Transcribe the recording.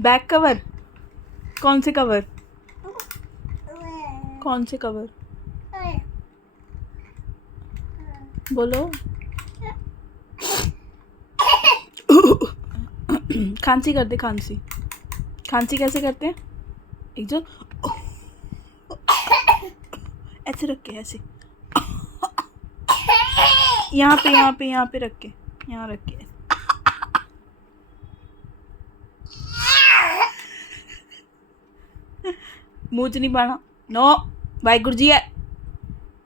Back cover? कौन से cover? कौन से कवर बोलो? खांसी कर दे, खांसी। खांसी कैसे करते हैं? एक जो ऐसे रख के, ऐसे यहाँ पे यहाँ पे यहाँ पे रख के, यहाँ रख के। मुँह च नहीं पाना। नो, वाहिगुरु जी है।